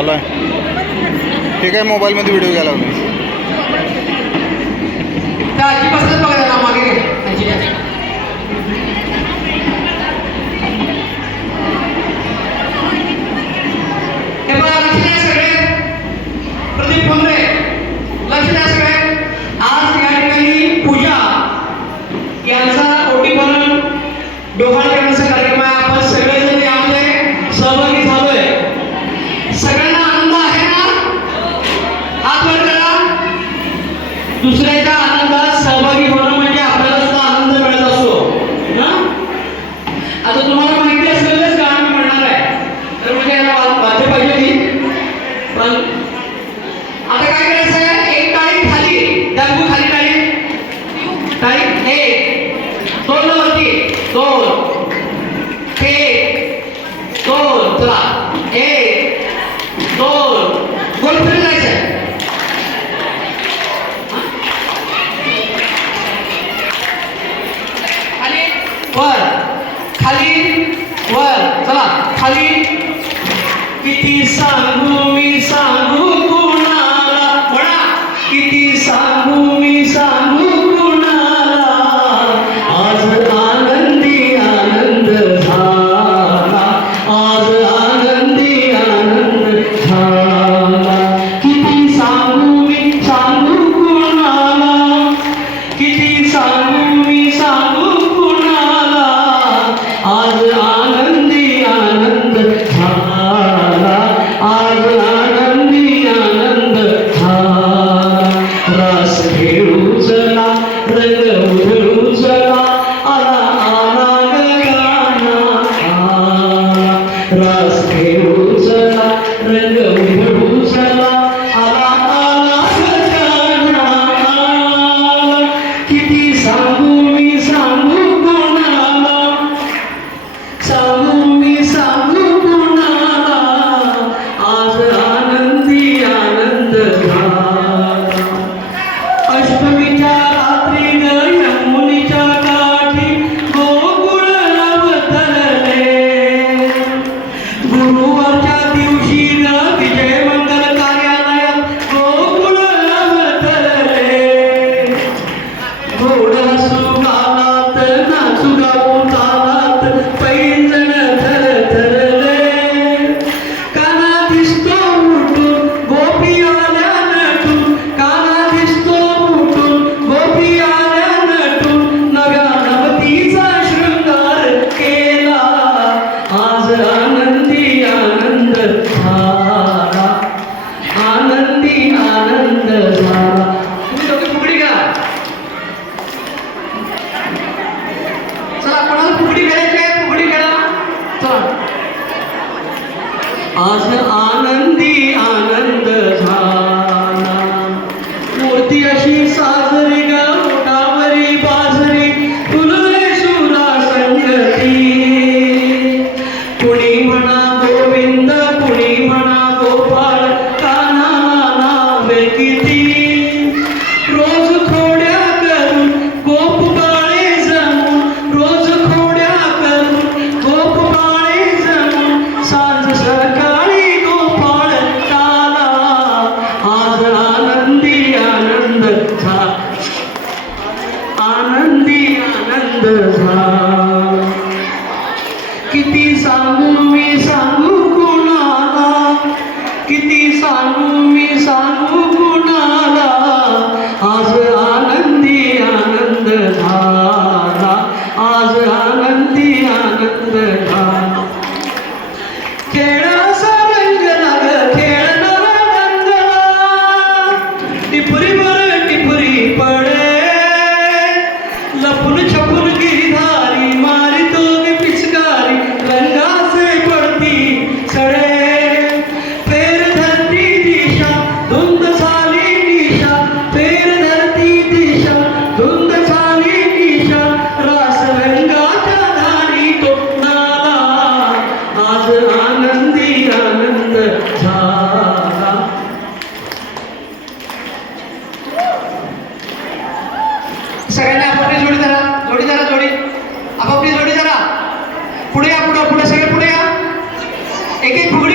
चालू आहे. ठीक आहे, मोबाईलमध्ये व्हिडिओ घ्यायला लागलो. त्या आजी बसतात बघा त्याला मागे आजी. हे बघा लक्ष द्या सगळे. प्रदीप फुंदरे लक्ष द्या सगळे. आज या ठिकाणी पूजा यांचा ओटी भरून डोहाळ करण्याचा कार्यक्रम आहे. आपण सगळेजण यामध्ये सहभागी झालोय. सगळ्यांना आनंद आहे ना? हात वर करा. दुसऱ्याच्या आनंदात सहभागी होणं म्हणजे आपल्याला सुद्धा आनंद मिळत असतो ना. आता तुम्हाला माहिती असेलच गाणं मी म्हणणार आहे, तर म्हणजे याला वाद्य पाहिजे ती. पण आता काय करायचं आहे, एक टाळी खाली दाबू, खाली टाळी एक दोन वरती दोन एक दोन, चला एक दोन, गोल फिरून जायचं. खाली वर खाली वर, चला खाली. किती सांगू मी सांगू कुणाला, म्हणा किती सांगू मी सांगू कुणाला. आज आनंदी आनंद झाला, आज आनंदी आनंद झाला. किती सांगू मी सांगू कुणाला, किती सांगू मी सांगू कुणाला. आज आनंदी आनंद झाला, आज आनंदी आनंद झाला. रास खेळू चला, रंग उधळू चला, आला आला गाणा आला. रास खेळू चला, रंग उधळू चला, आला आला गाणा आला. किती सांगू मी सांगू कुणाला, सांगू मी सांगू कुणाला. आज आनंदी आनंद झाला. अष्टमीच्या रात्री ग यमुनेच्या काठी गोकुळ अवतरले. गुरुवारच्या दिवशी ग विजय मंगल कार्यालयात गोकुळ अवतरले. गोड हसू गालात, नाचू गाऊन तालात, पैंजण थरथरले. काना दिसतो उठून गोपी आल्या नटून, काना दिसतो उठून गोपी आल्या नटून. नव्या नवतीचा शृंगार केला, आज आनंदी आनंद झाला, आनंदी आनंद झाला. तुम्ही दोघे फुगडी करा. चला, कोणाला फुगडी करायची आहे फुगडी करा. चला. आज आनंदी आनंद झाला. मूर्ती अशी साजरी ग ओठावरी बाजरी, फुलले सुरा संगती. कुणी म्हणा गोविंद, कुणी म्हणा गोपाळ, कान्हाला नावे किती. रोज खोड्या करून गोप बाळे जमून, रोज खोड्या करून गोप बाळे जमून. सांज सकाळी गोपाळ काला, आज आनंदी आनंद झाला, आनंदी आनंद झाला. किती सांगू मी सांगू कुणाला, किती सांगू मी सांगू कुणाला. आज आनंदी आनंद झाला, आज आनंदी आनंद झाला. खेळ असा रंगला ग खेळणारा रंगला, टिपरीवर टिपरी पडे. लपून छपून गिरधारी मारितो ग पिचकारी, रंगाचे पडती सडे. फेर धरती दिशा धुंद झाली निशा, फेर धरती दिशा धुंद झाली निशा. रास रंगाच्या धारी तो नाला, आज आनंदी आनंद झाला. सगळ्यांनी आपापली जोडी धरा, जोडी आपापली जोडी धरा. पुढे या, पुढे सगळे पुढे या. एक एक फुगडी